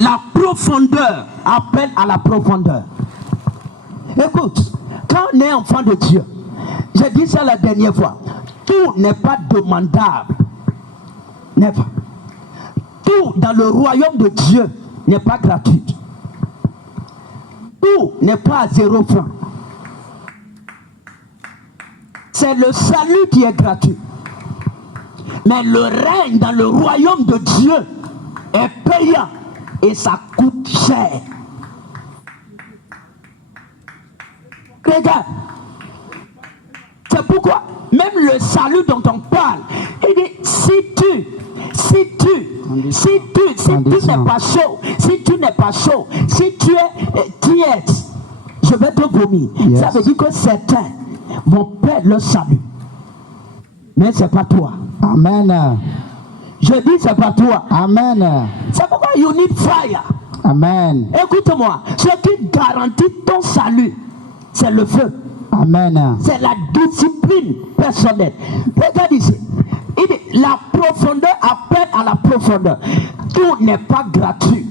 La profondeur appelle à la profondeur. Écoute, quand on est enfant de Dieu, j'ai dit ça la dernière fois, tout n'est pas demandable. Never. Tout dans le royaume de Dieu n'est pas gratuit. Tout n'est pas à 0 francs. C'est le salut qui est gratuit. Mais le règne dans le royaume de Dieu est payant et ça coûte cher. Regarde. C'est pourquoi même le salut dont on parle, il dit si tu n'es pas chaud, si tu n'es pas chaud, si tu es tiède, je vais te vomir. Yes. Ça veut dire que certains vont perdre le salut. Mais c'est pas toi. Amen. Je dis c'est pas toi. Amen. C'est pourquoi you need fire. Amen. Écoute-moi, ce qui garantit ton salut, c'est le feu. Amen. C'est la discipline personnelle. Regarde ici. Il dit, la profondeur appelle à la profondeur. Tout n'est pas gratuit.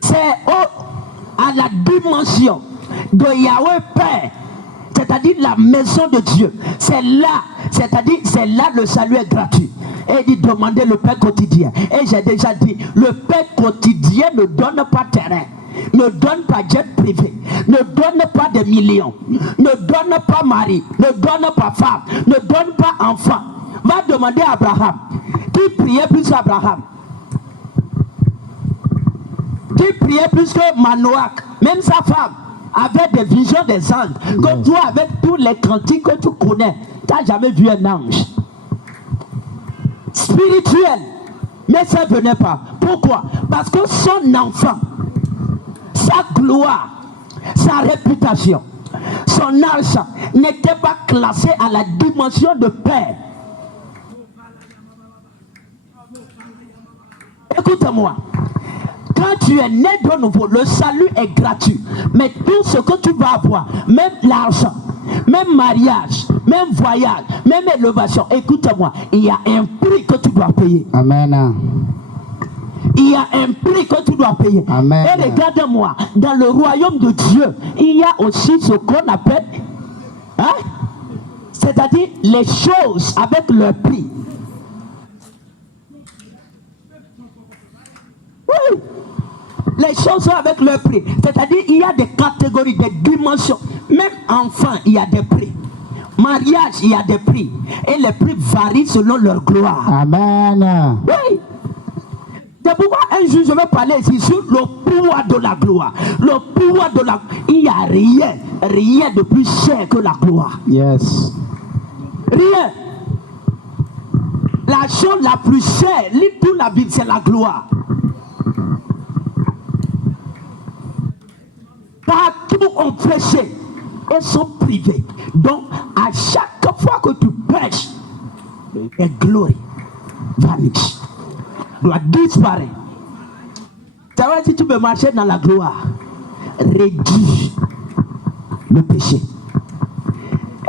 C'est à la dimension de Yahweh Père, c'est-à-dire la maison de Dieu. C'est là, c'est-à-dire c'est là le salut est gratuit. Et il dit demandez le Père quotidien. Et j'ai déjà dit, le Père quotidien ne donne pas terrain, ne donne pas jet privé, ne donne pas des millions, ne donne pas mari, ne donne pas femme, ne donne pas enfant. Va demander à Abraham. Qui priait plus qu'Abraham? Qui priait plus que Manoach? Même sa femme avait des visions des anges. Que toi, avec tous les cantiques que tu connais, tu n'as jamais vu un ange spirituel. Mais ça ne venait pas. Pourquoi? Parce que son enfant, sa gloire, sa réputation, son argent n'était pas classé à la dimension de Père. Écoute-moi, quand tu es né de nouveau, le salut est gratuit. Mais tout ce que tu vas avoir, même l'argent, même mariage, même voyage, même élévation, écoute-moi, il y a un prix que tu dois payer. Amen. Il y a un prix que tu dois payer. Amen. Et regarde-moi, dans le royaume de Dieu, il y a aussi ce qu'on appelle, c'est-à-dire les choses avec leur prix. Oui, les choses sont avec leur prix. C'est-à-dire il y a des catégories, des dimensions. Même enfant, il y a des prix. Mariage, il y a des prix. Et les prix varient selon leur gloire. Amen. Oui. C'est pourquoi un jour je vais parler ici sur le pouvoir de la gloire. Le pouvoir de la gloire. Il n'y a rien de plus cher que la gloire. Yes. Rien. La chose la plus chère, lis toute la Bible, c'est la gloire. Partout on prêchait et sont privés. Donc à chaque fois que tu prêches, la gloire vanish, doit disparaître. Ça va, si tu veux marcher dans la gloire, réduis le péché.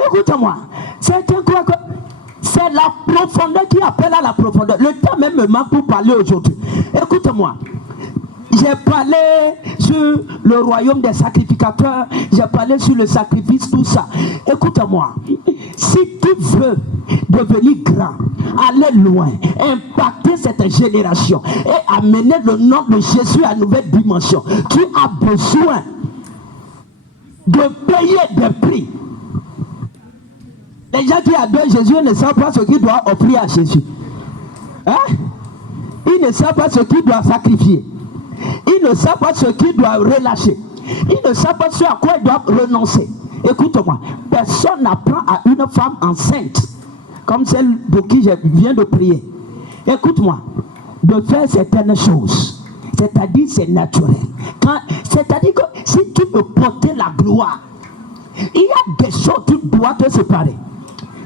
Écoute-moi, certains croient que c'est la profondeur qui appelle à la profondeur. Le temps même me manque pour parler aujourd'hui. Écoute-moi. J'ai parlé sur le royaume des sacrificateurs, j'ai parlé sur le sacrifice, tout ça. Écoute-moi, si tu veux devenir grand, aller loin, impacter cette génération et amener le nom de Jésus à une nouvelle dimension, tu as besoin de payer des prix. Les gens qui adorent Jésus ne savent pas ce qu'ils doivent offrir à Jésus. Ils ne savent pas ce qu'ils doivent sacrifier. Ils ne savent pas ce qu'ils doivent relâcher. Ils ne savent pas ce à quoi ils doivent renoncer. Écoute-moi, personne n'apprend à une femme enceinte, comme celle de qui je viens de prier. Écoute-moi, de faire certaines choses. C'est-à-dire c'est naturel. C'est-à-dire que si tu veux porter la gloire, il y a des choses que tu dois te séparer.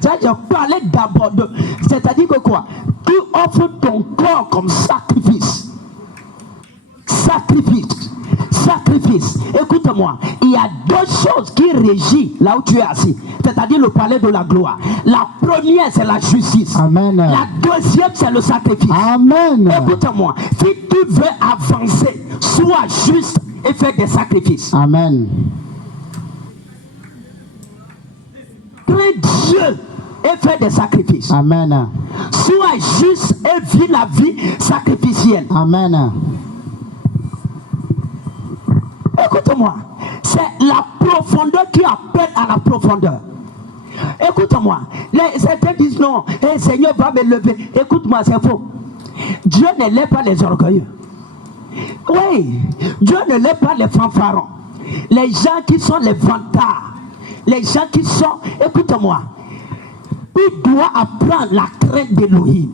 Ça, je parlais d'abord de... C'est-à-dire que quoi? Tu offres ton corps comme sacrifice. Sacrifice. sacrifice. Écoute-moi, il y a deux choses qui régissent là où tu es assis, c'est-à-dire le palais de la gloire. La première, c'est la justice. Amen. La deuxième, c'est le sacrifice. Amen. Écoute-moi, si tu veux avancer, sois juste et fais des sacrifices. Amen. Crains Dieu et fais des sacrifices. Amen. Sois juste et vis la vie sacrificielle. Amen. Écoute-moi, c'est la profondeur qui appelle à la profondeur. Écoute-moi, certains disent non, hey, Seigneur va me lever. Écoute-moi, c'est faux. Dieu ne lève pas les orgueilleux. Oui, Dieu ne lève pas les fanfarons. Les gens qui sont les vantards, les gens qui sont, écoute-moi, tu dois apprendre la crainte d'Élohim,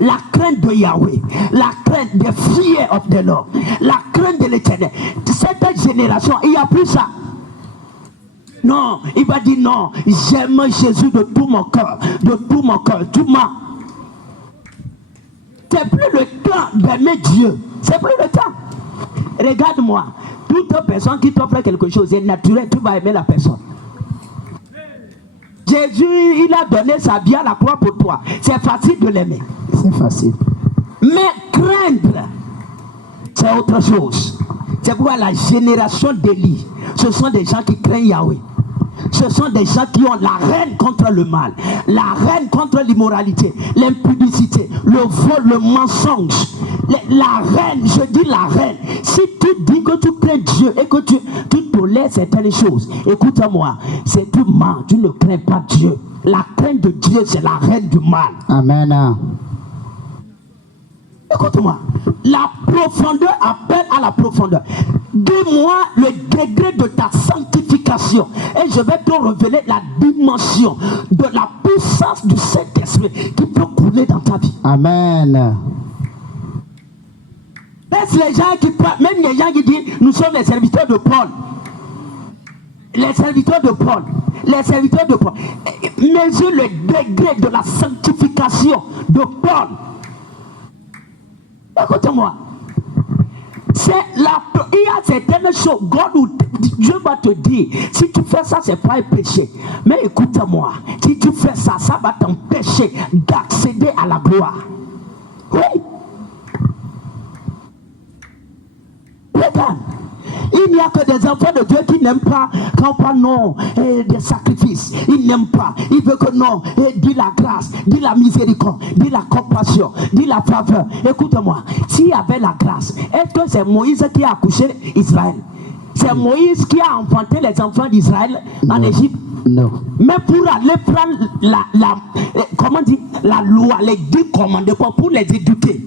la crainte de Yahweh, la crainte de fear of the Lord, la crainte de l'Éternel. Cette génération, il n'y a plus ça. Non, il va dire non, j'aime Jésus de tout mon cœur, tout ma. C'est plus le temps d'aimer Dieu, c'est plus le temps. Regarde-moi, toute personne qui t'offre quelque chose, c'est naturel, tu vas aimer la personne. Jésus, il a donné sa vie à la croix pour toi. C'est facile de l'aimer. C'est facile. Mais craindre, c'est autre chose. C'est pourquoi la génération d'Élie, ce sont des gens qui craignent Yahweh. Ce sont des gens qui ont la haine contre le mal, la haine contre l'immoralité, l'impudicité, le vol, le mensonge. La haine, je dis la haine. Si tu dis que tu crains Dieu et que tu tolères certaines choses, écoute-moi, c'est tout mal, tu ne crains pas Dieu. La crainte de Dieu, c'est la haine du mal. Amen. Écoute-moi, la profondeur appelle à la profondeur. Dis-moi le degré de ta sanctification et je vais te révéler la dimension de la puissance du Saint-Esprit qui peut couler dans ta vie. Amen. Laisse les gens qui parlent, même les gens qui disent nous sommes les serviteurs de Paul. Les serviteurs de Paul. Les serviteurs de Paul. Mesure le degré de la sanctification de Paul. Écoute-moi. Il y a certaines choses, Dieu va te dire, si tu fais ça, c'est pas un péché. Mais écoute-moi, si tu fais ça, ça va t'empêcher d'accéder à la gloire. Oui. Regarde, il n'y a que des enfants de Dieu qui n'aiment pas, quand on parle non, des sacrifices. Ils n'aiment pas. Ils veulent que non, dis la grâce, dis la miséricorde, dis la compassion, dis la faveur. Écoute-moi, s'il y avait la grâce, est-ce que c'est Moïse qui a accouché Israël? C'est Moïse qui a enfanté les enfants d'Israël en Égypte? Non. Mais pour aller prendre la loi, les 10 commandements pour les éduquer,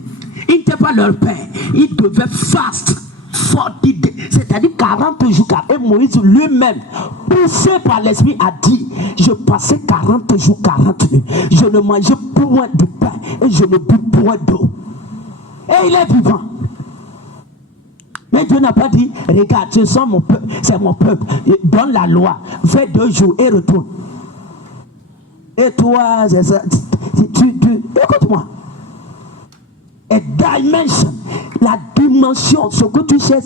il n'était pas leur père. Ils devaient fast. 40 days, c'est-à-dire 40 jours. Et Moïse lui-même, poussé par l'esprit, a dit: je passais 40 jours, 40 nuits. Je ne mangeais point de pain et je ne bus point d'eau. Et il est vivant. Mais Dieu n'a pas dit: regarde, c'est mon peuple. Donne la loi, fais 2 jours et retourne. Et toi, c'est ça. Écoute-moi. A dimension, la dimension, ce que tu sais,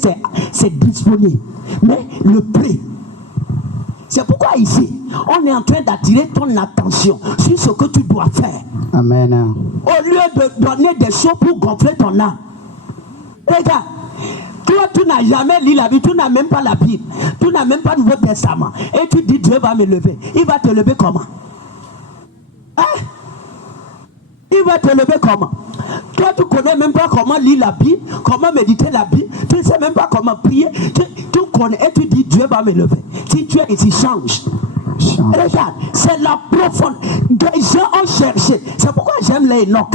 c'est disponible. Mais le prix, c'est pourquoi ici, on est en train d'attirer ton attention sur ce que tu dois faire. Amen. Au lieu de donner des choses pour gonfler ton âme. Regarde, toi, tu n'as jamais lu la Bible, tu n'as même pas la Bible, tu n'as même pas le Nouveau Testament. Et tu dis: Dieu va me lever. Il va te lever comment? Hein? Il va te lever comment? Toi, tu ne connais même pas comment lire la Bible, comment méditer la Bible, tu ne sais même pas comment prier. Tu connais et tu dis: Dieu va me lever. Si tu es ici, change. Regarde, c'est la profondeur. Des gens ont cherché. C'est pourquoi j'aime les Enoch.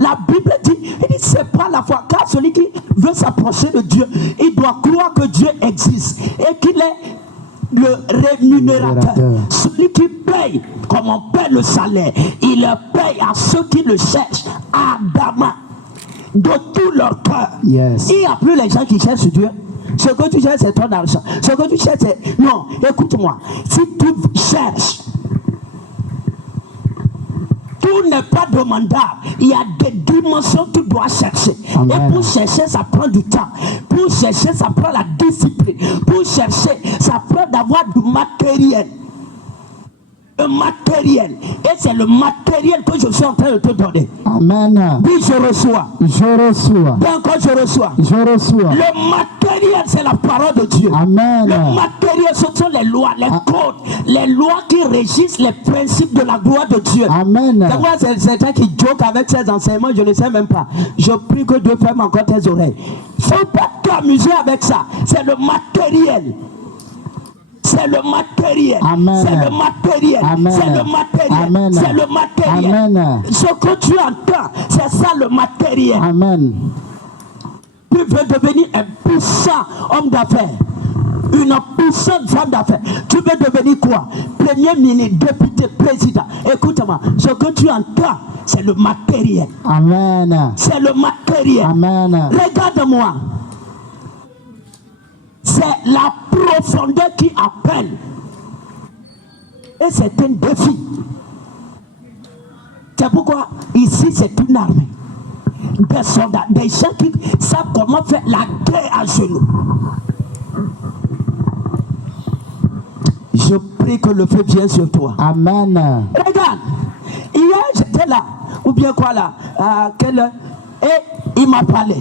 La Bible dit, c'est pas la foi, car celui qui veut s'approcher de Dieu, il doit croire que Dieu existe et qu'il est le rémunérateur. Celui qui paye comme on paye le salaire, il le paye à ceux qui le cherchent ardemment de tout leur cœur. Yes. Il n'y a plus les gens qui cherchent Dieu. Ce que tu cherches, c'est ton argent. Ce que tu cherches, c'est... Non, écoute-moi. Si tu cherches tout n'est pas demandable. Il y a des dimensions que tu dois chercher. Amen. Et pour chercher, ça prend du temps. Pour chercher, ça prend la discipline. Pour chercher, ça prend d'avoir du matériel. Le matériel. Et c'est le matériel que je suis en train de te donner. Amen. Puis je reçois. Je reçois. Bien quand je reçois. Je reçois. Le matériel, c'est la parole de Dieu. Amen. Le matériel, ce sont les lois, les codes, les lois qui régissent les principes de la gloire de Dieu. Amen. C'est moi, c'est certains qui joquent avec ces enseignements, je ne sais même pas. Je prie que Dieu ferme encore tes oreilles. Il ne faut pas t'amuser avec ça. C'est le matériel. C'est le matériel. Amen. C'est le matériel. Amen. C'est le matériel. Amen. C'est le matériel. Amen. Ce que tu entends, c'est ça le matériel. Amen. Tu veux devenir un puissant homme d'affaires, une puissante femme d'affaires. Tu veux devenir quoi? Premier ministre, député, président. Écoute-moi, ce que tu entends, c'est le matériel. Amen. C'est le matériel. Amen. Regarde-moi. C'est la profondeur qui appelle. Et c'est un défi. C'est pourquoi ici c'est une armée. Des soldats, des gens qui savent comment faire la guerre à genoux. Je prie que le feu vienne sur toi. Amen. Regarde, hier j'étais là, ou bien quoi là, à quelle heure? Et il m'a parlé.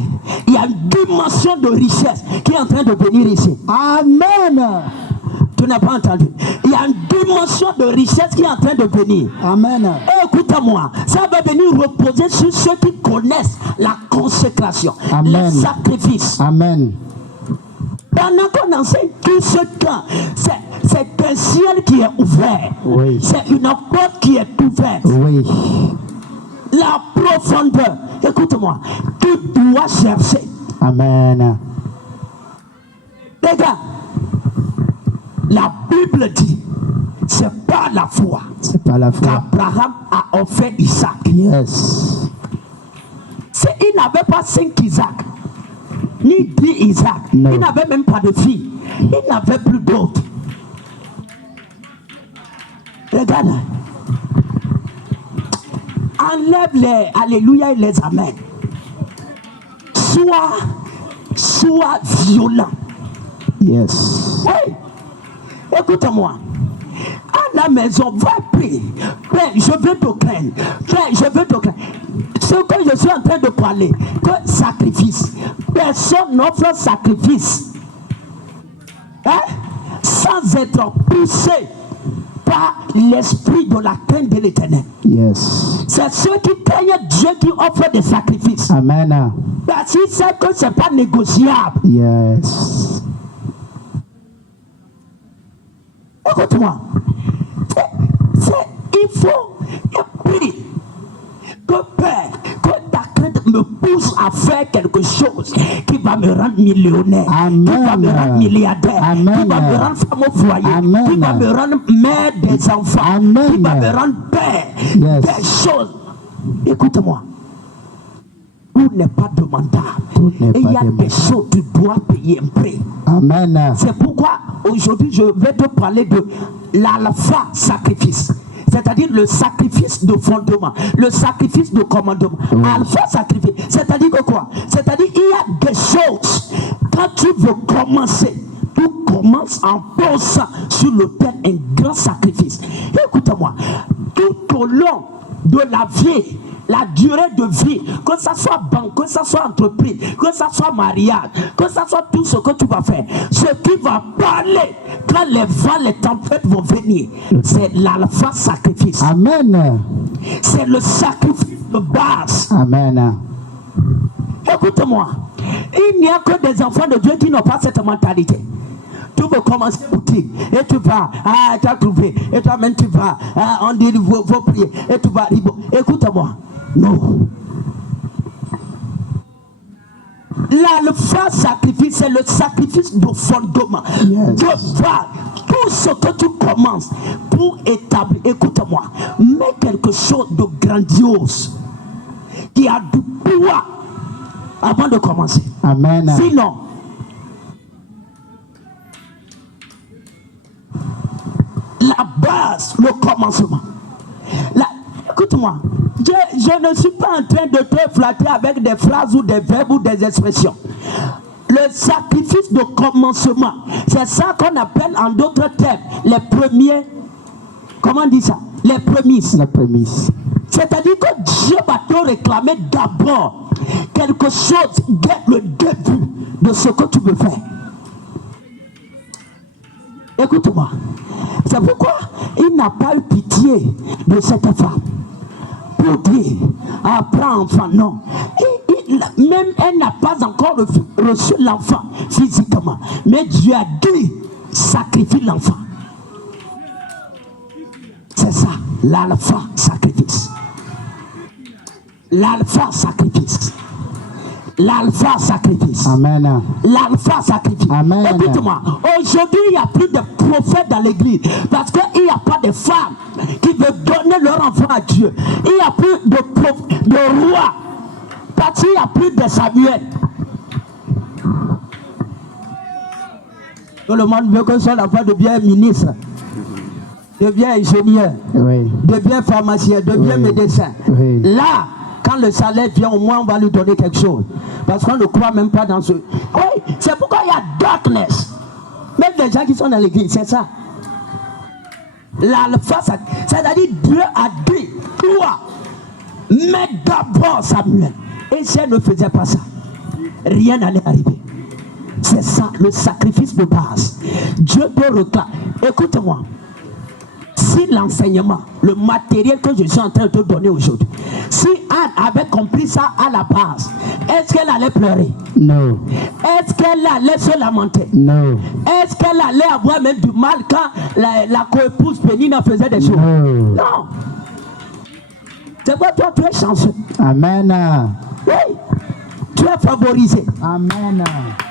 Il y a une dimension de richesse qui est en train de venir ici. Amen. Tu n'as pas entendu. Il y a une dimension de richesse qui est en train de venir. Amen. Et écoute-moi, ça va venir reposer sur ceux qui connaissent la consécration, Amen. les sacrifices. Amen. Pendant qu'on enseigne tout ce temps, c'est un ciel qui est ouvert. Oui. C'est une porte qui est ouverte. Oui. La profondeur, écoute-moi, tu dois chercher. Amen. Les gars, la Bible dit, c'est pas la foi C'est pas la foi. qu'Abraham a offert Isaac. Yes. Il n'avait pas 5 Isaac, ni 10 Isaac. Non. Il n'avait même pas de fille. Il n'avait plus d'autres. Regarde. Enlève les alléluia et les amen. Sois violent. Yes. Oui. Écoute-moi. À la maison, va prier. Père, je veux te craindre. Père, je veux te craindre. Ce que je suis en train de parler, que sacrifice. Personne n'offre sacrifice. Hein? Sans être poussé par l'esprit de la crainte de l'Éternel. Yes. C'est ceux qui craignent Dieu qui offrent des sacrifices. Amen. Parce qu'ils savent que ce n'est pas négociable. Yes. Écoute-moi. Il faut prier que Père, que ta crainte me pousse à faire quelque chose qui va me rendre millionnaire, Amen. qui va me rendre milliardaire, Amen. qui va me rendre femme au foyer, Amen. qui va me rendre mère des enfants, Amen. qui va me rendre père Yes. des choses. Écoute-moi. Tout n'est pas demandable. Tout n'est Et il y pas a des demandable. choses que tu dois payer un prix. Amen. C'est pourquoi aujourd'hui je vais te parler de l'alpha sacrifice. C'est-à-dire le sacrifice de fondement, le sacrifice de commandement. Alpha sacrifice. C'est-à-dire que quoi? C'est-à-dire qu'il y a des choses. Quand tu veux commencer, tu commences en posant sur l'autel un grand sacrifice. Écoute-moi, tout au long de la vie, la durée de vie, que ça soit banque, que ça soit entreprise, que ça soit mariage, que ça soit tout ce que tu vas faire, ce qui va parler quand les vents, les tempêtes vont venir, c'est l'alpha sacrifice. Amen. C'est le sacrifice de base. Amen. Écoute-moi, il n'y a que des enfants de Dieu qui n'ont pas cette mentalité. Tu veux commencer boutique et tu vas, tu as trouvé, et toi-même tu vas, on dit il faut prier, et tu vas, écoute-moi, non. L'alpha sacrifice, c'est le sacrifice de fondement. Yes. De voir tout ce que tu commences pour établir, écoute-moi, mets quelque chose de grandiose qui a du poids avant de commencer. Amen. Sinon, la base, le commencement. Écoute-moi, Je ne suis pas en train de te flatter avec des phrases ou des verbes ou des expressions. Le sacrifice de commencement, c'est ça qu'on appelle en d'autres termes les premiers. Comment on dit ça? Les prémices. La prémisse. C'est-à-dire que Dieu va te réclamer d'abord quelque chose dès le début de ce que tu veux faire. Écoute-moi. C'est pourquoi il n'a pas eu pitié de cette femme. Pour dire, prends enfant, non. Même elle n'a pas encore reçu l'enfant physiquement. Mais Dieu a dit, sacrifie l'enfant. C'est ça, l'alpha sacrifice. L'alpha sacrifice. L'alpha sacrifice. Amen. L'alpha sacrifice. Amen. Écoute-moi, aujourd'hui il n'y a plus de prophètes dans l'église parce qu'il n'y a pas de femmes qui veulent donner leur enfant à Dieu. Il n'y a plus de rois parce qu'il n'y a plus de Samuel. Tout le monde veut que son enfant devienne ministre, devienne ingénieur, Oui. devienne pharmacien, devienne médecin. Oui. Là, quand le salaire vient, au moins on va lui donner quelque chose. Parce qu'on ne croit même pas dans ce... Oui, c'est pourquoi il y a darkness. Même les gens qui sont dans l'église, c'est ça. L'alpha, c'est-à-dire Dieu a dit, toi, mais d'abord Samuel. Et si elle ne faisait pas ça, rien n'allait arriver. C'est ça, le sacrifice de base. Dieu te réclame. Écoute-moi. Si l'enseignement, le matériel que je suis en train de te donner aujourd'hui, si Anne avait compris ça à la base, est-ce qu'elle allait pleurer? Non. Est-ce qu'elle allait se lamenter? Non. Est-ce qu'elle allait avoir même du mal quand la coépouse Pénina faisait des choses? Non. Non. C'est quoi, toi, tu es chanceux. Amen. Oui. Tu es favorisé. Amen.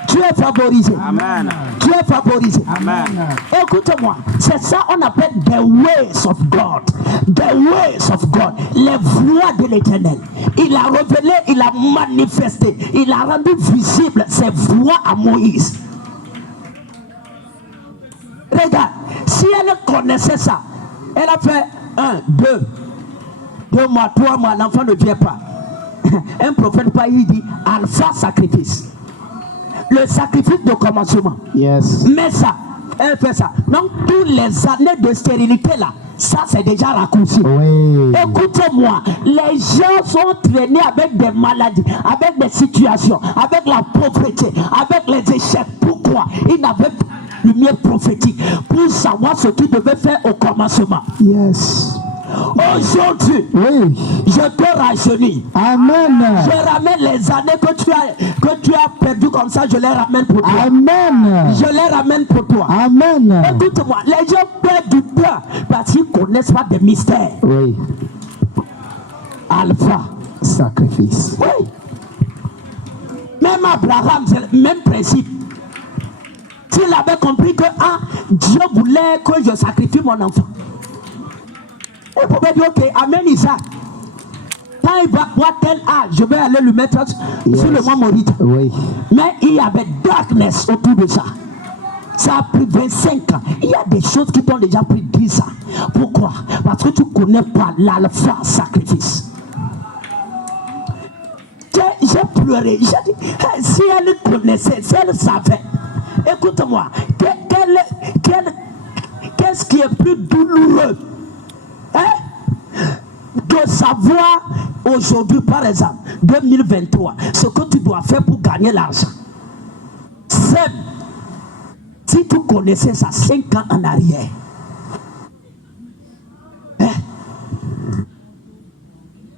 Tu es favorisé. Amen. Tu es favorisé. Amen. Écoute-moi, c'est ça on appelle the ways of God. The ways of God. Les voies de l'éternel. Il a révélé, il a manifesté, il a rendu visible ses voies à Moïse. Regarde, si elle connaissait ça, elle a fait 1, 2 mois, 3 mois, l'enfant ne vient pas. Un prophète pas, il dit alpha sacrifice. Le sacrifice de commencement. Yes. Mais ça, elle fait ça. Donc, toutes les années de stérilité là, ça c'est déjà raccourci. Oui. Écoutez-moi, les gens sont traînés avec des maladies, avec des situations, avec la pauvreté, avec les échecs. Pourquoi? Ils n'avaient pas de lumière prophétique pour savoir ce qu'ils devaient faire au commencement. Yes. Aujourd'hui, Oui. je te rajeunis. Amen. Je ramène les années que tu as perdues comme ça, je les ramène pour toi. Amen. Je les ramène pour toi. Amen. Écoute-moi, les gens perdent du temps parce qu'ils ne connaissent pas des mystères. Oui. Alpha. Sacrifice. Oui. Même Abraham, c'est le même principe. S'il avait compris que Dieu voulait que je sacrifie mon enfant, il pouvait dire ok, amène Isaac. Quand il va avoir tel âge, je vais aller lui mettre sur le mont Morite. Oui. Mais il y avait darkness autour de ça. Ça a pris 25 ans. Il y a des choses qui t'ont déjà pris 10 ans. Pourquoi? Parce que tu ne connais pas l'alpha sacrifice. J'ai pleuré. J'ai dit, si elle connaissait, si elle savait, écoute-moi, qu'est-ce qui est plus douloureux? De savoir aujourd'hui, par exemple, 2023, ce que tu dois faire pour gagner l'argent. C'est si tu connaissais ça 5 ans en arrière.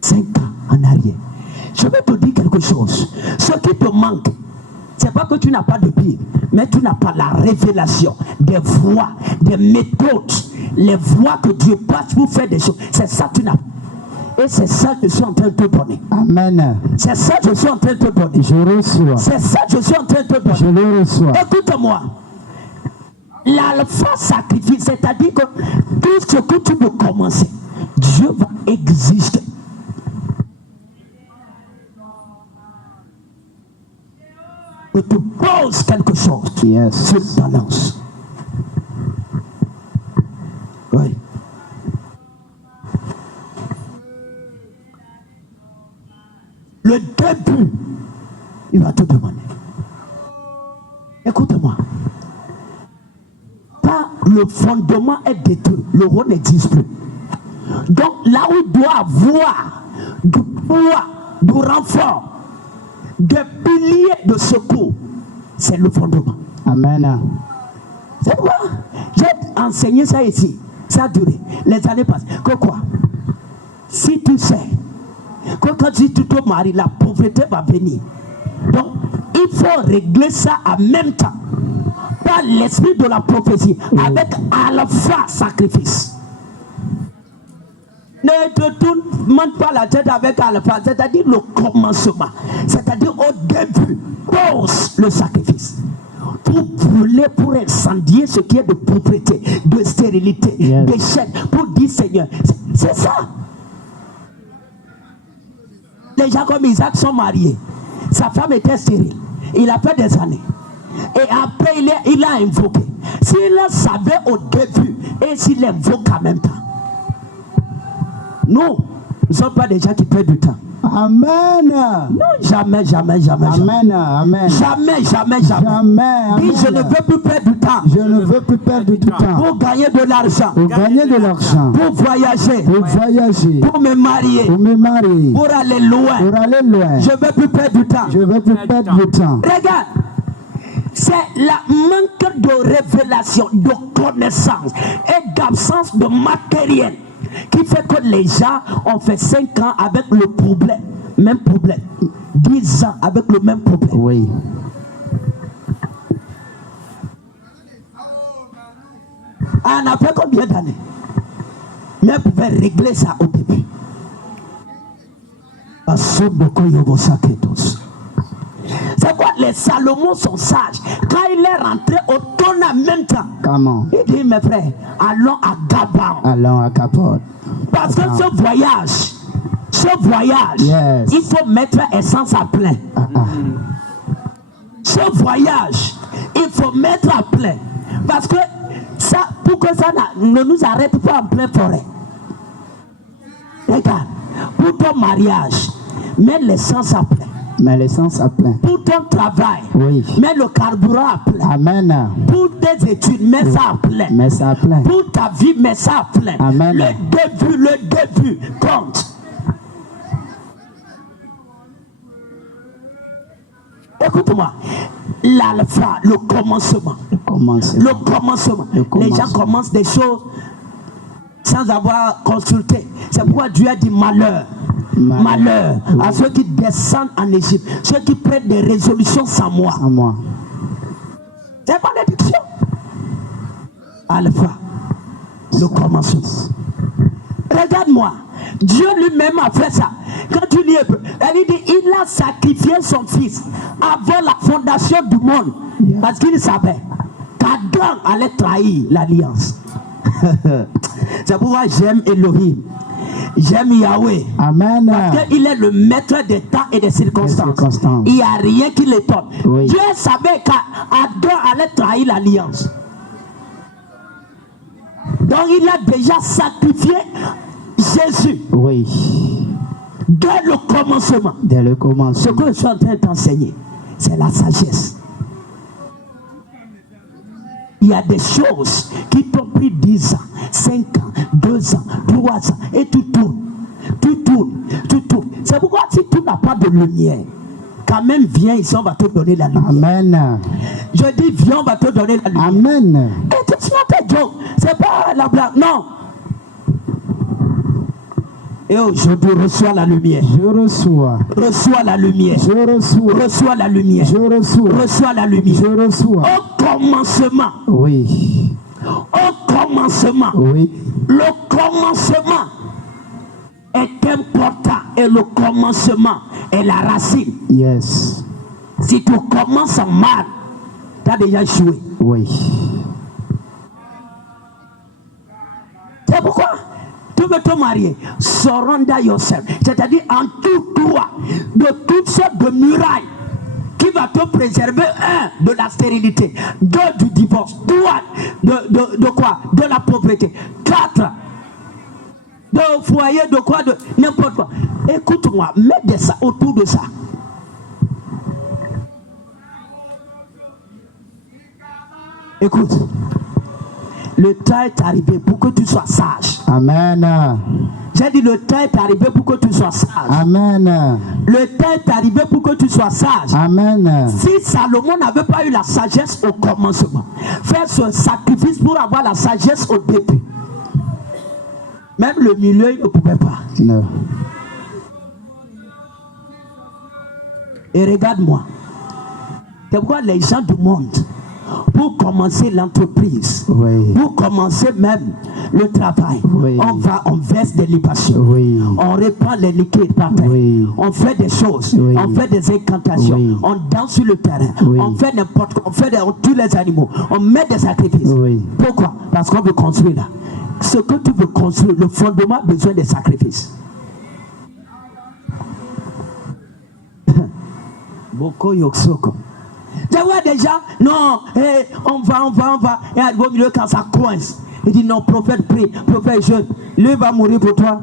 5 ans en arrière. Je vais te dire quelque chose. Ce qui te manque, c'est pas que tu n'as pas de Bible, mais tu n'as pas la révélation des voies, des méthodes, les voies que Dieu passe pour faire des choses. C'est ça que tu n'as pas. Et c'est ça que je suis en train de te donner. Amen. C'est ça que je suis en train de te donner. Je reçois. C'est ça que je suis en train de te donner. Je le reçois. Écoute-moi. L'alpha sacrifice, c'est-à-dire que tout ce que tu veux commencer, Dieu va exister. Et tu poses quelque chose. Yes. Sur balance. Oui. le début, il va te demander. Écoute-moi. Quand le fondement est détruit, le rôle n'existe plus. Donc là où il doit avoir du poids, du renfort, des piliers de secours, c'est le fondement. Amen. C'est quoi? J'ai enseigné ça ici. Ça a duré. Les années passent. Que quoi? Si tu sais que quand tu te maries, la pauvreté va venir. Donc, il faut régler ça en même temps. Par l'esprit de la prophétie. Avec alpha sacrifice. Ne te tourne pas la tête avec alpha. C'est-à-dire le commencement. C'est-à-dire au début. Pose le sacrifice. Pour brûler, pour incendier ce qui est de pauvreté, de stérilité, d'échec. Pour dire Seigneur. C'est ça. Les gens comme Isaac sont mariés. Sa femme était stérile. Il a fait des années. Et après, il a invoqué. S'il savait au début et s'il invoque en même temps. Nous ne sommes pas des gens qui perdent du temps. Amen. Non, jamais. Amen. Amen. Jamais. Jamais. Dis, je ne veux plus perdre du temps. Je ne veux plus perdre du temps. Pour gagner de l'argent. Pour gagner de l'argent. Pour voyager. Pour voyager. Pour me marier. Pour me marier. Pour aller loin. Pour aller loin. Je ne veux plus perdre du temps. Je ne veux plus perdre du temps. Regarde. C'est la manque de révélation, de connaissance et d'absence de matériel qui fait que les gens ont fait 5 ans avec le problème, même problème, 10 ans avec le même problème. Oui. On a fait combien d'années? Mais on pouvait régler ça au début. C'est quoi? Les Salomon sont sages. Quand il est rentré au trône en même temps, Comment? il dit, mes frères, allons à Gabon. Allons à Capote. Parce que ce voyage, Yes. il faut mettre essence à plein. Ce voyage, il faut mettre à plein. Parce que ça, pour que ça ne nous arrête pas en pleine forêt. Regarde, pour ton mariage, mets l'essence à plein. Mais l'essence à plein. Pour ton travail, Oui. mets le carburant à plein. Amen. Pour tes études, mets ça à plein. Mais ça à plein. Pour ta vie, mets ça à plein. Amen. Le début compte. Écoute-moi, l'alpha, le commencement. Le commencement. Les gens commencent des choses sans avoir consulté. C'est pourquoi Dieu a dit malheur. Malheur à ceux qui descendent en Égypte, ceux qui prennent des résolutions sans moi. C'est pas l'éducation. Alpha, le commencement. Regarde-moi, Dieu lui-même a fait ça. Quand tu lis, elle dit il a sacrifié son fils avant la fondation du monde. Parce qu'il savait qu'Adam allait trahir l'alliance. C'est pourquoi j'aime Elohim. J'aime Yahweh. Amen. Parce qu'il est le maître des temps et des circonstances. Il n'y a rien qui l'étonne. Oui. Dieu savait qu'Adam allait trahir l'alliance. Donc il a déjà sacrifié Jésus. Oui. Dès le commencement. Dès le commencement. Ce que je suis en train de t'enseigner, c'est la sagesse. Il y a des choses qui t'ont pris 10 ans, 5 ans, 2 ans, 3 ans, et tu tournes. C'est pourquoi si tu n'as pas de lumière, quand même viens ici, on va te donner la lumière. Amen. Je dis viens, on va te donner la lumière. Amen. Et c'est pas un joke, c'est pas la blague, non. Et aujourd'hui, reçois la lumière. Je reçois. Reçois la lumière. Je reçois. Reçois la lumière. Je reçois. Reçois la lumière. Je reçois. Au commencement. Oui. Au commencement. Oui. Le commencement est important. Et le commencement est la racine. Yes. Si tu commences en mal, tu as déjà échoué. Oui. C'est pourquoi tu veux te marier, surrender yourself, c'est-à-dire entoure-toi de toutes sortes de murailles qui va te préserver, 1, de la stérilité, 2, du divorce, 3, de quoi? De la pauvreté, 4, de foyer, de quoi, de n'importe quoi. Écoute-moi, mets ça autour de ça. Écoute, le temps est arrivé pour que tu sois sage. Amen. J'ai dit le temps est arrivé pour que tu sois sage. Amen. Le temps est arrivé pour que tu sois sage. Amen. Si Salomon n'avait pas eu la sagesse au commencement, faire ce sacrifice pour avoir la sagesse au début, même le milieu il ne pouvait pas. Non. Et regarde-moi, c'est pourquoi les gens du monde, pour commencer l'entreprise, Oui. pour commencer même le travail, Oui. on verse des libations, Oui. on répand les liquides par terre, Oui. on fait des choses, Oui. on fait des incantations, Oui. on danse sur le terrain, Oui. on fait n'importe quoi, on tue les animaux, on met des sacrifices. Oui. Pourquoi? Parce qu'on veut construire là. Ce que tu veux construire, le fondement a besoin de sacrifices. Boko Yoksoko. Tu vois déjà, non, on va, et à au milieu quand ça coince. Il dit non, prophète prie, prophète jeûne, lui va mourir pour toi.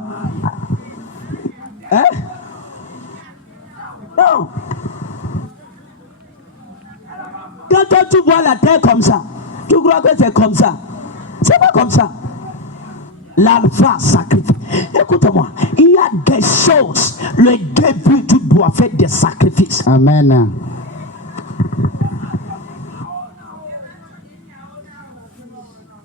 Hein? Non. Quand toi tu vois la terre comme ça, tu crois que c'est comme ça. C'est pas comme ça. L'alpha sacrifie. Écoute-moi, il y a des choses, le début tu dois faire des sacrifices. Amen.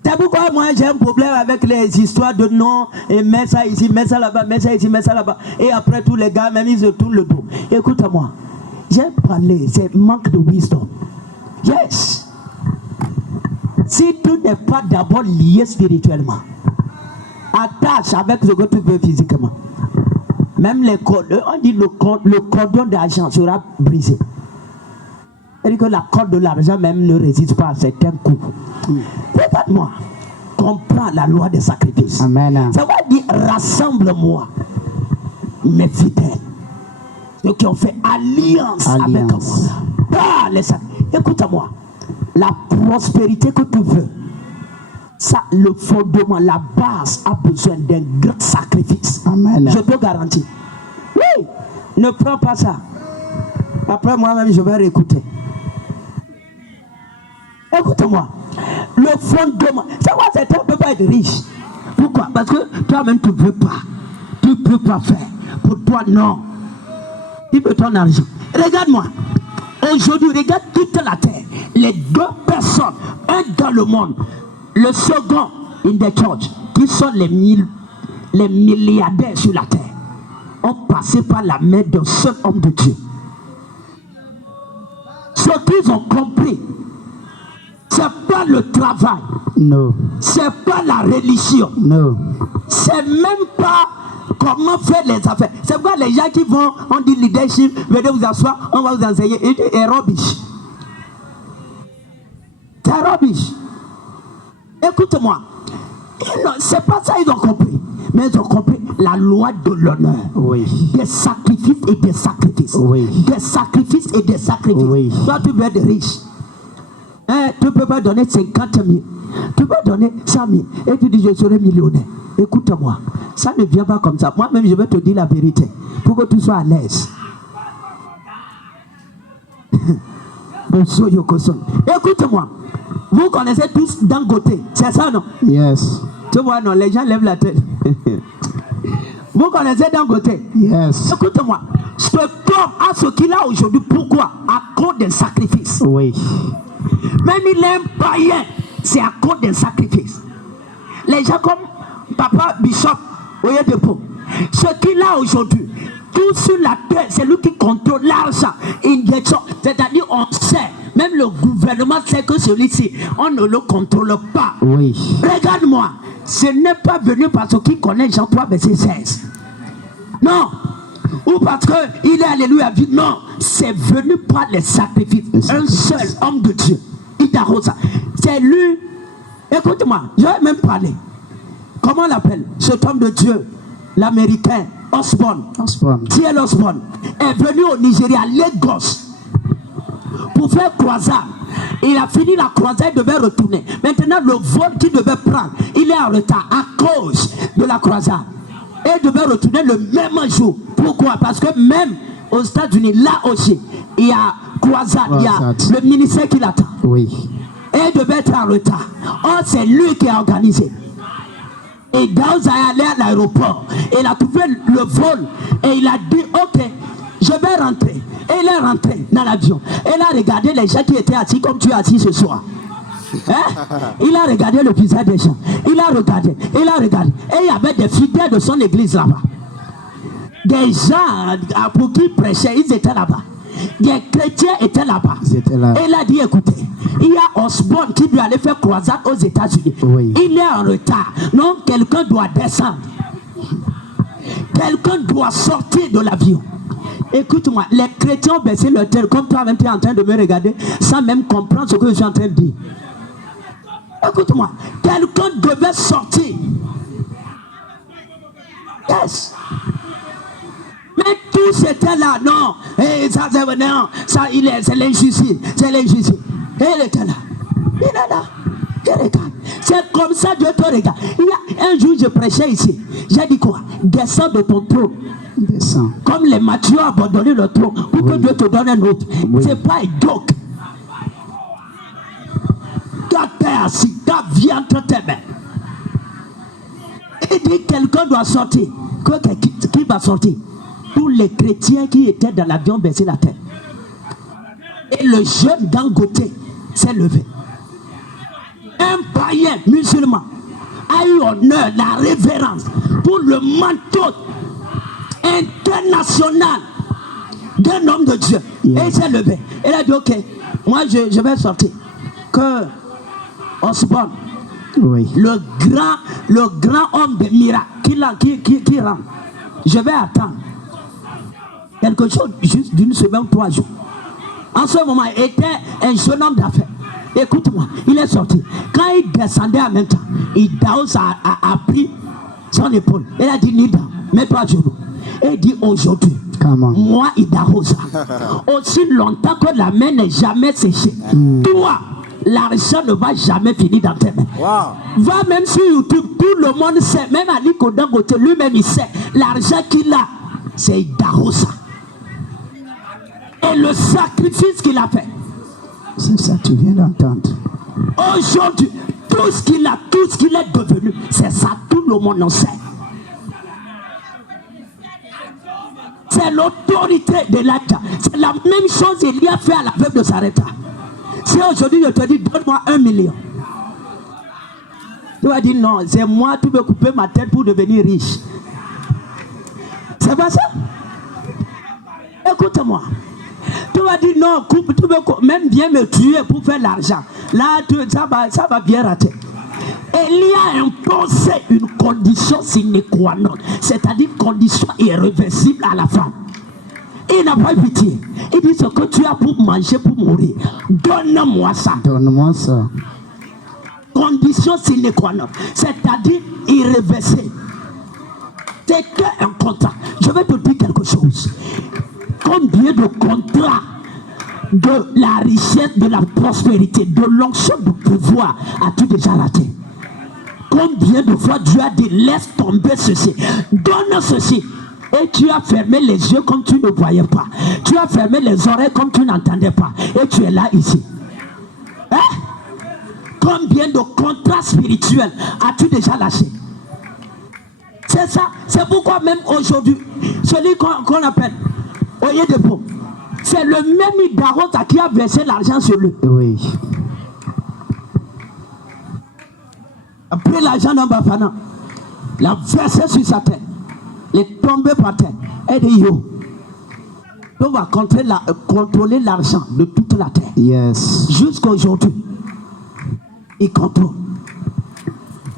C'est pourquoi moi j'ai un problème avec les histoires de non, et mets ça ici, mets ça là-bas, mets ça ici, mets ça là-bas. Et après tous les gars, même ils se tournent le dos. Écoute-moi, j'ai parlé, c'est manque de wisdom. Yes. Si tu n'es pas d'abord lié spirituellement, attache avec ce que tu veux physiquement. Même les cordes, on dit le cordon d'argent sera brisé. C'est-à-dire que la corde de l'argent même ne résiste pas à certains coups. Regarde-moi, comprends la loi des sacrifices. Amen. Ça va dire rassemble-moi, mes fidèles, ceux qui ont fait alliance. Avec moi. Ah, écoute-moi, la prospérité que tu veux, ça, le fondement, la base a besoin d'un grand sacrifice. Amen. Je te garantis. Oui, ne prends pas ça. Après moi-même, je vais réécouter. Écoute-moi, le fondement, c'est quoi, certains ne peuvent pas être riches. Pourquoi? Parce que toi-même tu ne veux pas. Tu ne peux pas faire. Pour toi, non. Tu veux ton argent. Regarde-moi. Aujourd'hui, regarde toute la terre. Les deux personnes, un dans le monde, le second in the church, qui sont les milliardaires sur la terre, ont passé par la main d'un seul homme de Dieu. Ce qu'ils ont compris, c'est pas le travail, No. c'est pas la religion, No. c'est même pas comment faire les affaires. C'est pourquoi les gens qui vont, on dit leadership, venez vous asseoir, on va vous enseigner, et c'est rubbish. C'est rubbish. Écoute-moi, c'est pas ça ils ont compris, mais ils ont compris la loi de l'honneur. Oui. Des sacrifices et des sacrifices. Oui. Des sacrifices et des sacrifices. Oui. Toi tu veux être riche. Tu ne peux pas donner 50 000. Tu peux donner 100 000. Et tu dis je serai millionnaire. Écoute-moi, ça ne vient pas comme ça. Moi-même je vais te dire la vérité. Pour que tu sois à l'aise. Écoute-moi. Vous connaissez tous Dangote. C'est ça non? Yes. Tu vois non, les gens lèvent la tête. Vous connaissez Dangote? Yes. Écoute-moi. Ce corps a ce qu'il a aujourd'hui. Pourquoi? À cause des sacrifices. Oui. Même il est un païen, c'est à cause des sacrifices. Les gens comme Papa Bishop Oyedepo, ce qu'il a aujourd'hui, tout sur la terre, c'est lui qui contrôle l'argent. C'est-à-dire, on sait, même le gouvernement sait que celui-ci, on ne le contrôle pas. Oui. Regarde-moi, ce n'est pas venu parce qu'il connaît Jean 3, verset 16. Non. Ou parce qu'il est alléluia. Non, c'est venu par les sacrifices. Un seul homme de Dieu. Idarosa. C'est lui. Écoute-moi, je vais même parler. Comment on l'appelle? Cet homme de Dieu, l'américain, Osborne. T.L. Osborne est venu au Nigeria, Lagos, pour faire croisade. Il a fini la croisade, il devait retourner. Maintenant, le vol qu'il devait prendre, il est en retard à cause de la croisade. Et devait retourner le même jour. Pourquoi? Parce que même aux États-Unis, là aussi, il y a croisade, il y a le ministère qui l'attend. Oui. Et il devait être en retard. Or, c'est lui qui a organisé. Et Daouz est allé à l'aéroport. Il a trouvé le vol. Et il a dit, ok, je vais rentrer. Et il est rentré dans l'avion. Et il a regardé les gens qui étaient assis comme tu es assis ce soir. Hein? Il a regardé le visage des gens. Il a regardé. Et il y avait des fidèles de son église là-bas. Des gens pour qui il prêchait, ils étaient là-bas. Des chrétiens étaient là-bas. Et il a dit, écoutez, il y a Osborne qui doit aller faire croisade aux États-Unis. Oui. Il est en retard. Non, quelqu'un doit descendre. Quelqu'un doit sortir de l'avion. Écoute-moi, les chrétiens ont baissé leur tête, comme toi-même tu es en train de me regarder, sans même comprendre ce que je suis en train de dire. Écoute-moi, quelqu'un devait sortir. Yes. Mais tous étaient là, non. Et ça, c'est non, ça, c'est l'injustice. C'est l'injustice. Et il était là. Il est là. Il regarde. C'est comme ça Dieu te regarde. Il y a un jour, je prêchais ici. J'ai dit quoi? Descends de ton trône. Descends. Comme les Mathieu ont abandonné le trône pour que Dieu te donne un autre. Oui. C'est pas un joke. Toi, t'es assis, ta vie entre tes mains. Il dit quelqu'un doit sortir. Qui va sortir? Tous les chrétiens qui étaient dans l'avion baissaient la tête. Et le jeune Dangote s'est levé. Un païen musulman a eu honneur, la révérence pour le manteau international d'un homme de Dieu. Et il s'est levé. Il a dit, ok, moi je vais sortir. Que Osborne, oui. le grand homme de miracle qui rentre, je vais attendre quelque chose juste d'une semaine, 3 jours. En ce moment, il était un jeune homme d'affaires. Écoute-moi, il est sorti. Quand il descendait en même temps, Daouz a pris son épaule. Il a dit, Nida, mets-toi à genoux. Et il dit, aujourd'hui, moi, Daouz, aussi longtemps que la main n'est jamais séchée, toi, l'argent ne va jamais finir dans tes mains. Wow. Va même sur YouTube, tout le monde sait, même Aliko Dangote, lui-même il sait, l'argent qu'il a, c'est Daouz. Et le sacrifice qu'il a fait, c'est ça, tu viens d'entendre. Aujourd'hui, tout ce qu'il a, tout ce qu'il est devenu, c'est ça, tout le monde en sait. C'est l'autorité de l'État. C'est la même chose qu'il a fait à la veuve de Sarepta. Si aujourd'hui je te dis, donne-moi 1 million. Tu vas dire non, c'est moi, tu veux couper ma tête pour devenir riche. C'est pas ça? Écoute-moi. Tu vas dire non, coupe, tu veux même bien me tuer pour faire l'argent. Là, ça va bien rater. Élie a imposé une condition sine qua non, c'est-à-dire une condition irréversible à la femme. Il n'a pas pitié. Il dit ce que tu as pour manger, pour mourir, donne-moi ça. Donne-moi ça. Condition sine qua non, c'est-à-dire irréversible. C'est qu'un contrat. Je vais te dire quelque chose. Combien de contrats de la richesse, de la prospérité, de l'onction du pouvoir as-tu déjà raté? Combien de fois Dieu a dit laisse tomber ceci, donne ceci, et tu as fermé les yeux comme tu ne voyais pas, tu as fermé les oreilles comme tu n'entendais pas, et tu es là ici. Hein? Combien de contrats spirituels as-tu déjà lâché? C'est ça, c'est pourquoi même aujourd'hui, celui qu'on appelle Oyedepo, c'est le même Idarota qui a versé l'argent sur lui. Oui. Après l'argent d'un Bafana, l'a versé sur sa tête, il est tombé par terre. Et dit yo, on va contrôler l'argent de toute la terre. Yes. Jusqu'à aujourd'hui, il contrôle.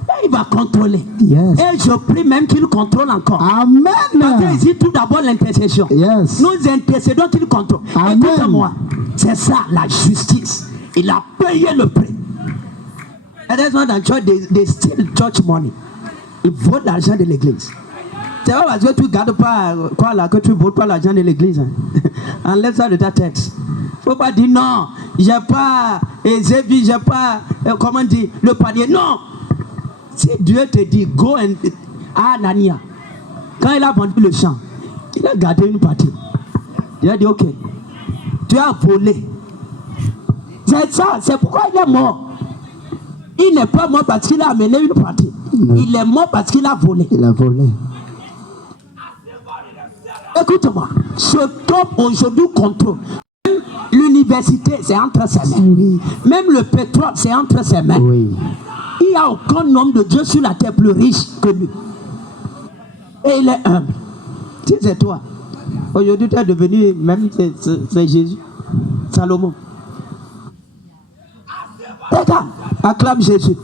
Et il va contrôler. Yes. Et je prie même qu'il contrôle encore. Amen. Parce qu'il dit tout d'abord l'intercession. Yes. Nous intercédons qu'il contrôle. Écoute-moi, c'est ça la justice. Il a payé le prix. Et that's why dans church they steal church money. Ils volent l'argent de l'église. C'est pas parce que tu ne gardes pas quoi là, que tu ne voles pas l'argent de l'église. Hein. Enlève ça de ta tête. Faut pas dire non, j'ai pas Zébi, j'ai pas comment dire le panier. Non. Si Dieu te dit go and Anania, Quand il a vendu le champ, il a gardé une partie. Il a dit, ok, tu as volé. C'est ça, c'est pourquoi il est mort. Il n'est pas mort parce qu'il a amené une partie. Non. Il est mort parce qu'il a volé. Il a volé. Écoute-moi, ce qu'homme aujourd'hui contrôle, même l'université, c'est entre ses mains. Oui. Même le pétrole, c'est entre ses mains. Oui. Il n'y a aucun homme de Dieu sur la terre plus riche que lui. Et il est humble. Si c'est toi, aujourd'hui tu es devenu, même c'est Jésus, Salomon. Regarde, acclame Jésus.